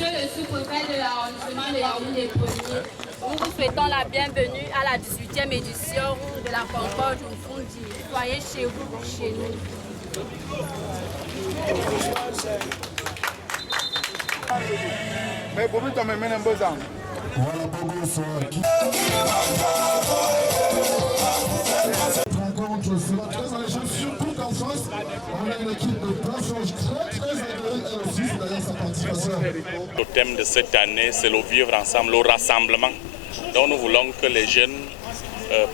Monsieur le sous-préfet de l'arrondissement de Yaoundé-Premier, nous vous souhaitons la bienvenue à la 18e édition de la Concorde Ufundi. Soyez chez vous, chez nous. Mais pour moi, tu m'amènes un beau temps. Rencontre sera très alléchante, surtout qu'en face, on a une équipe de planchage très aguerrie, elle aussi, c'est d'ailleurs sa participation. Le thème de cette année, c'est le vivre ensemble, le rassemblement. Donc nous voulons que les jeunes,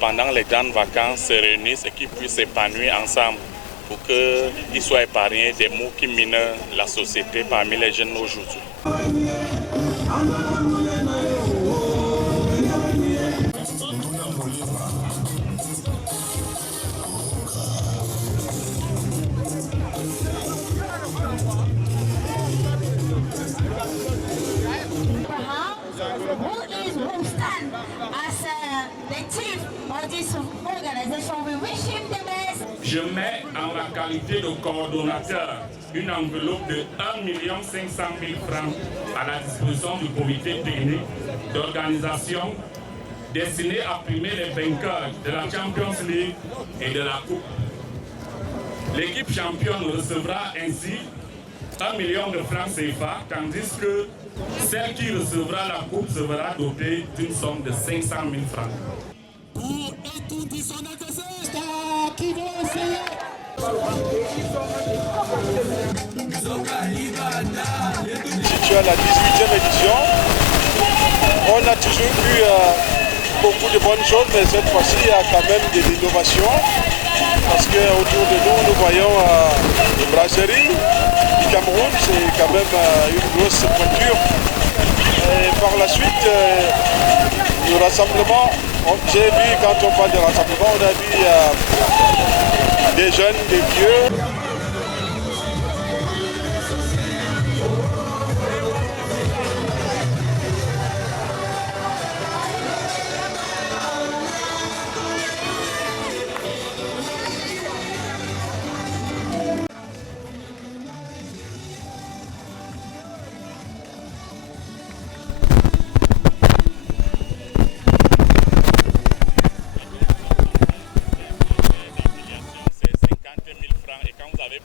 pendant les grandes vacances, se réunissent et qu'ils puissent s'épanouir ensemble pour qu'ils soient épargnés des maux qui minent la société parmi les jeunes aujourd'hui. Je mets en la qualité de coordonnateur une enveloppe de 1 500 000 francs à la disposition du comité technique d'organisation destiné à primer les vainqueurs de la Champions League et de la Coupe. L'équipe championne recevra ainsi 1 million de francs CFA, tandis que celle qui recevra la coupe sera dotée d'une somme de 500 000 francs. Situé à la 18e édition, on a toujours vu beaucoup de bonnes choses, mais cette fois-ci, il y a quand même de l'innovation. Parce qu'autour de nous, nous voyons une brasserie du Cameroun, c'est quand même une grosse pointure. Et par la suite, le rassemblement, j'ai vu, quand on parle de rassemblement, on a vu des jeunes, des vieux.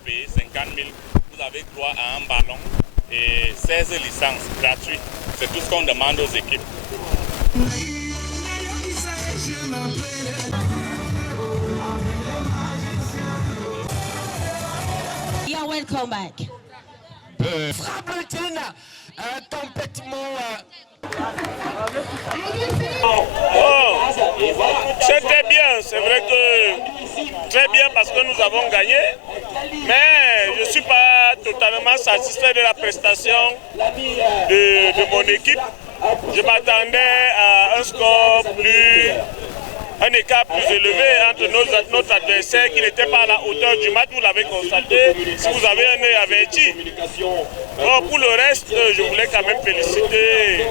Payé 50 000, vous avez droit à un ballon et 16 licences gratuites. C'est tout ce qu'on demande aux équipes. Yeah, welcome back. C'était bien, c'est vrai que très bien parce que nous avons gagné, mais je ne suis pas totalement satisfait de la prestation de mon équipe. Je m'attendais à un score un écart plus élevé entre notre adversaire qui n'était pas à la hauteur du match, vous l'avez constaté, si vous avez un œil averti. Bon, pour le reste, je voulais quand même féliciter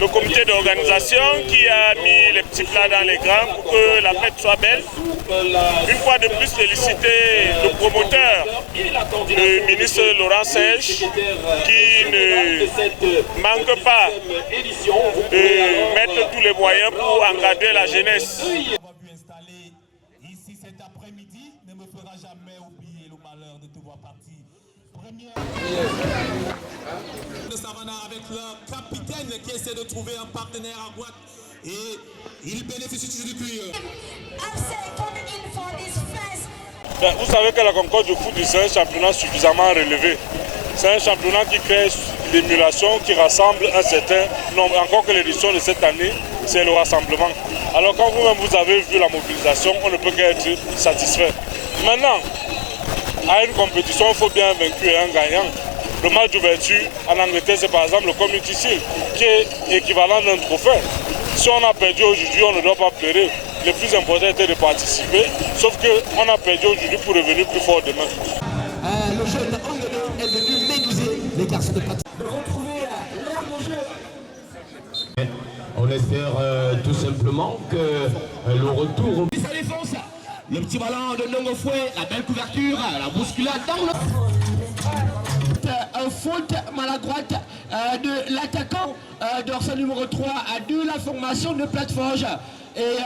le comité d'organisation qui a mis les petits plats dans les grands pour que la fête soit belle. Une fois de plus, féliciter le promoteur, le ministre Laurent Sèche, qui ne manque pas de mettre tous les moyens pour encadrer la jeunesse. Ici cet après-midi ne me fera jamais oublier le malheur de te voir partir. Le Savannah avec leur capitaine qui essaie de trouver un partenaire à droite et il bénéficie toujours du cuir. Vous savez que la Concorde du foot, c'est un championnat suffisamment relevé. C'est un championnat qui crée l'émulation, qui rassemble un certain nombre. Encore que l'édition de cette année, c'est le rassemblement. Alors quand vous-même vous avez vu la mobilisation, on ne peut qu'être satisfait. Maintenant, à une compétition, il faut bien un vaincu et un gagnant. Le match d'ouverture en Angleterre, c'est par exemple le Community Shield, qui est équivalent d'un trophée. Si on a perdu aujourd'hui, on ne doit pas pleurer. Le plus important était de participer, sauf qu'on a perdu aujourd'hui pour revenir plus fort demain. Le jeune anglais est venu méduser les garçons de pratique. De retrouver l'air de jeu. On espère tout simplement que le retour... Ça défonce, le petit ballon de Nongo Fouet, la belle couverture, la bousculade dans le... Un faute maladroite de l'attaquant dorsal numéro 3 de la formation de Plateforge. Et